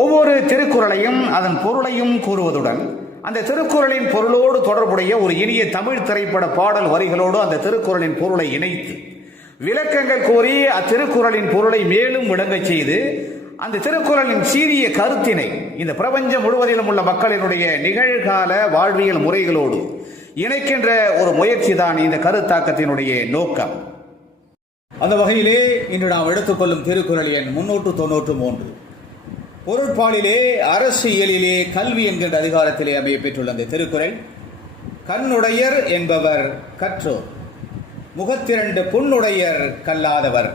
ஒவ்வொரு திருக்குறளையும் அதன் பொருளையும் கூறுவதுடன் அந்த திருக்குறளின் பொருளோடு தொடர்புடைய ஒரு இனிய தமிழ் திரைப்பட பாடல் வரிகளோடு அந்த திருக்குறளின் பொருளை இணைத்து விளக்கங்கள் கூறி அத்திருக்குறளின் பொருளை மேலும் விளங்கச் செய்து அந்த திருக்குறளின் சீரிய கருத்தினை இந்த பிரபஞ்சம் முழுவதிலும் உள்ள மக்களினுடைய நிகழ்கால வாழ்வியல் முறைகளோடு இணைக்கின்ற ஒரு முயற்சி தான் இந்த கருத்தாக்கத்தினுடைய நோக்கம். அந்த வகையிலே இன்று நாம் எடுத்துக்கொள்ளும் திருக்குறள் எண் 393. பொருட்பாலிலே அரசியலிலே கல்வி என்கின்ற அதிகாரத்திலே அமைய பெற்றுள்ள அந்த திருக்குறள், கண்ணுடையர் என்பவர் கற்றோர், முகத்திரண்டு புண்ணுடையர் கல்லாதவர்.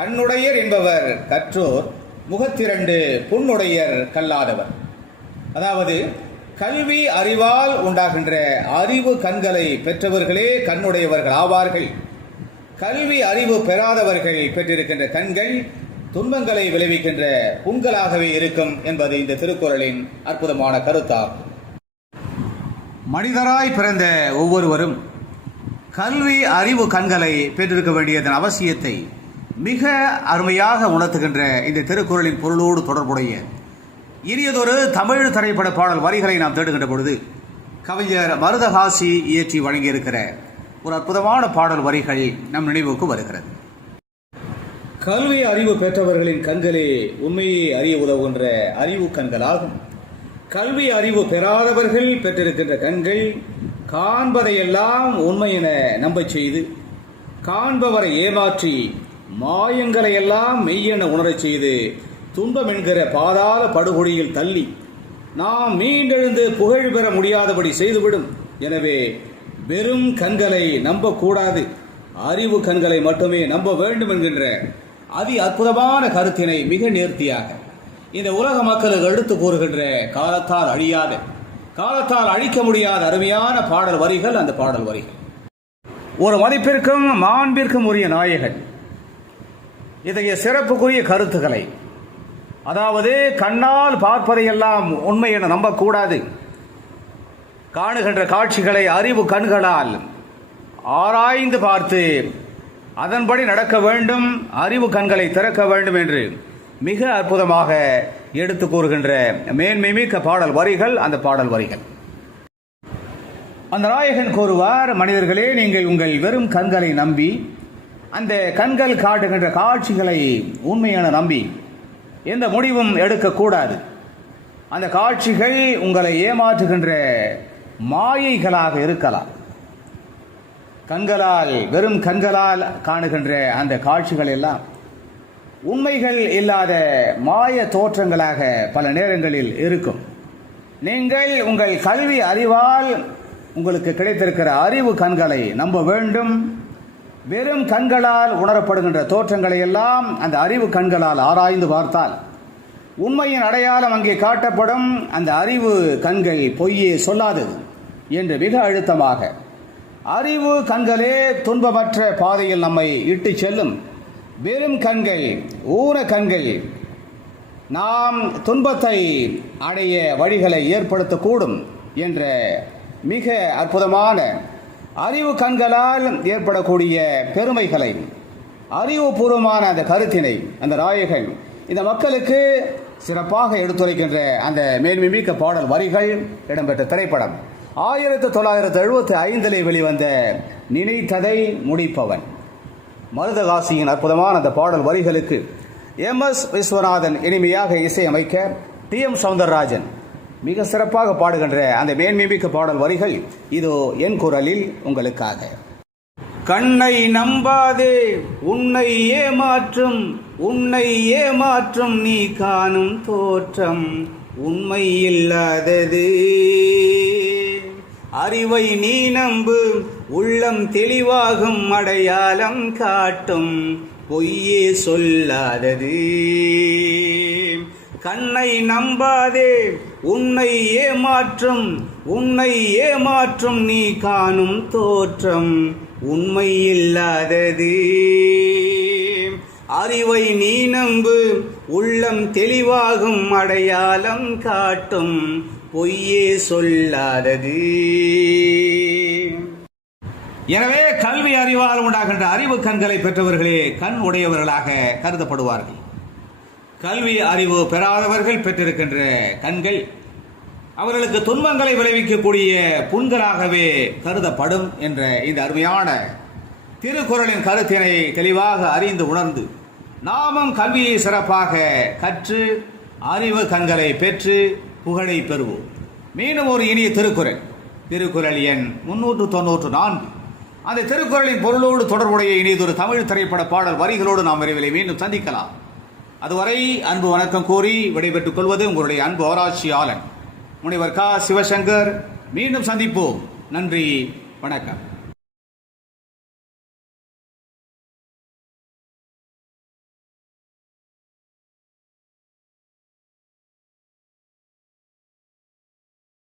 கண்ணுடையர் என்பவர் கற்றோர், முகத்திரண்டு புண்ணுடையர் கல்லாதவர். அதாவது கல்வி அறிவால் உண்டாகின்ற அறிவு கண்களை பெற்றவர்களே கண்ணுடையவர்கள் ஆவார்கள். கல்வி அறிவு பெறாதவர்கள் பெற்றிருக்கின்ற கண்கள் துன்பங்களை விளைவிக்கின்ற புண்களாகவே இருக்கும் என்பது இந்த திருக்குறளின் அற்புதமான கருத்தாகும். மனிதராய் பிறந்த ஒவ்வொருவரும் கல்வி அறிவு கண்களை பெற்றிருக்க வேண்டியதன் அவசியத்தை மிக அருமையாக உணர்த்துகின்ற இந்த திருக்குறளின் பொருளோடு தொடர்புடைய இனியதொரு தமிழ் திரைப்பட பாடல் வரிகளை நாம் தேடுகின்ற பொழுது கவிஞர் மருதகாசி இயற்றி வழங்கியிருக்கிற ஒரு அற்புதமான பாடல் வரிகள் நம் நினைவுக்கு வருகிறது. கல்வி அறிவு பெற்றவர்களின் கண்களே உண்மையை அறிய உதவுகின்ற அறிவு கண்களாகும். கல்வி அறிவு பெறாதவர்கள் பெற்றிருக்கின்ற கண்கள் காண்பதையெல்லாம் உண்மை என நம்பச் செய்து காண்பவரை ஏமாற்றி மாயங்களை எல்லாம் மெய்யென உணரச் செய்து துன்பம் என்கிற பாதாள படுகொடியில் தள்ளி நாம் மீண்டெழுந்து புகழ் பெற முடியாதபடி செய்துவிடும். எனவே வெறும் கண்களை நம்பக்கூடாது, அறிவு கண்களை மட்டுமே நம்ப வேண்டும் என்கின்ற அதி அற்புதமான கருத்தினை மிக நேர்த்தியாக இந்த உலக மக்களுக்கு எடுத்து கூறுகின்ற காலத்தால் அழியாத, காலத்தால் அழிக்க முடியாத அருமையான பாடல் வரிகள் அந்த பாடல் வரிகள். ஒரு மதிப்பிற்கும் மாண்பிற்கும் உரிய நாயகன் இத்தகைய சிறப்புக்குரிய கருத்துக்களை, அதாவது கண்ணால் பார்ப்பதையெல்லாம் உண்மை என நம்பக்கூடாது, காணுகின்ற காட்சிகளை அறிவு கண்களால் ஆராய்ந்து பார்த்து அதன்படி நடக்க வேண்டும், அறிவு கண்களை திறக்க வேண்டும் என்று மிக அற்புதமாக எடுத்து கூறுகின்ற மேன்மை மிக்க பாடல் வரிகள் அந்த பாடல் வரிகள். அந்த நாயகன் கூறுவார், மனிதர்களே, நீங்கள் உங்கள் வெறும் கண்களை நம்பி அந்த கண்கள் காட்டுகின்ற காட்சிகளை உண்மையான நம்பி எந்த முடிவும் எடுக்கக்கூடாது. அந்த காட்சிகள் உங்களை ஏமாற்றுகின்ற மாயைகளாக இருக்கலாம். கண்களால், வெறும் கண்களால் காணுகின்ற அந்த காட்சிகள் எல்லாம் உண்மைகள் இல்லாத மாய தோற்றங்களாக பல நேரங்களில் இருக்கும். நீங்கள் உங்கள் கல்வி அறிவால் உங்களுக்கு கிடைத்திருக்கிற அறிவு கண்களை நம்ப வேண்டும். வெறும் கண்களால் உணரப்படுகின்ற தோற்றங்களை எல்லாம் அந்த அறிவு கண்களால் ஆராய்ந்து பார்த்தால் உண்மையின் அடையாளம் அங்கே காட்டப்படும். அந்த அறிவு கண்கள் பொய்யே சொல்லாதது என்று மிக அழுத்தமாக, அறிவு கண்களே துன்பமற்ற பாதையில் நம்மை இட்டு செல்லும். வெறும் கண்கள், ஊன கண்கள் நாம் துன்பத்தை அடைய வழிகளை ஏற்படுத்தக்கூடும் என்ற மிக அற்புதமான அறிவு கண்களால் ஏற்படக்கூடிய பெருமைகளை, அறிவுபூர்வமான அந்த கருத்தினை அந்த நாயகன் இந்த மக்களுக்கு சிறப்பாக எடுத்துரைக்கின்ற அந்த மேன்மைமிக்க பாடல் வரிகள் இடம்பெற்ற திரைப்படம் 1975 வெளிவந்த நினைத்ததை முடிப்பவன். மருதகாசியின் அற்புதமான அந்த பாடல் வரிகளுக்கு MS விஸ்வநாதன் இனிமையாக இசையமைக்க TM சௌந்தரராஜன் மிக சிறப்பாக பாடுகின்ற அந்த மேன்மைமிக்க பாடல் வரிகள் இதோ என் குரலில் உங்களுக்காக. கண்ணை நம்பாதே, உன்னை ஏமாற்றும், உன்னை ஏமாற்றும் நீ காணும் தோற்றம் உண்மை இல்லாதது. அறிவை நீ நம்பு, உள்ளம் தெளிவாகும், அடையாளம் காட்டும் பொய்யே சொல்லாதது. கண்ணை நம்பாதே, உன்னை ஏமாற்றும், உன்னை ஏமாற்றும் நீ காணும் தோற்றம் உண்மை இல்லாதது. அறிவை நீ நம்பு, உள்ளம் தெளிவாகும், அடையாளம் காட்டும் பொய்யே சொல்லாதது. எனவே கல்வி அறிவால் உண்டாகின்ற அறிவு கண்களை பெற்றவர்களே கண் உடையவர்களாக கருதப்படுவார்கள். கல்வி அறிவு பெறாதவர்கள் பெற்றிருக்கின்ற கண்கள் அவர்களுக்கு துன்பங்களை விளைவிக்கக்கூடிய புண்களாகவே கருதப்படும் என்ற இந்த அருமையான திருக்குறளின் கருத்தினை தெளிவாக அறிந்து உணர்ந்து நாமும் கல்வியை சிறப்பாக கற்று அறிவு கண்களை பெற்று புகழை பெறுவோம். மீண்டும் ஒரு இனிய திருக்குறள் எண் 394. அந்த திருக்குறளின் பொருளோடு தொடர்புடைய இனியதொரு தமிழ் திரைப்பட பாடல் வரிகளோடு நாம் விரைவில் மீண்டும் சந்திக்கலாம். அதுவரை அன்பு வணக்கம் கூறி விடைபெற்றுக் கொள்வது உங்களுடைய அன்பு ஆராய்ச்சியாளன் முனைவர் க. சிவசங்கர். மீண்டும் சந்திப்போம். நன்றி, வணக்கம்.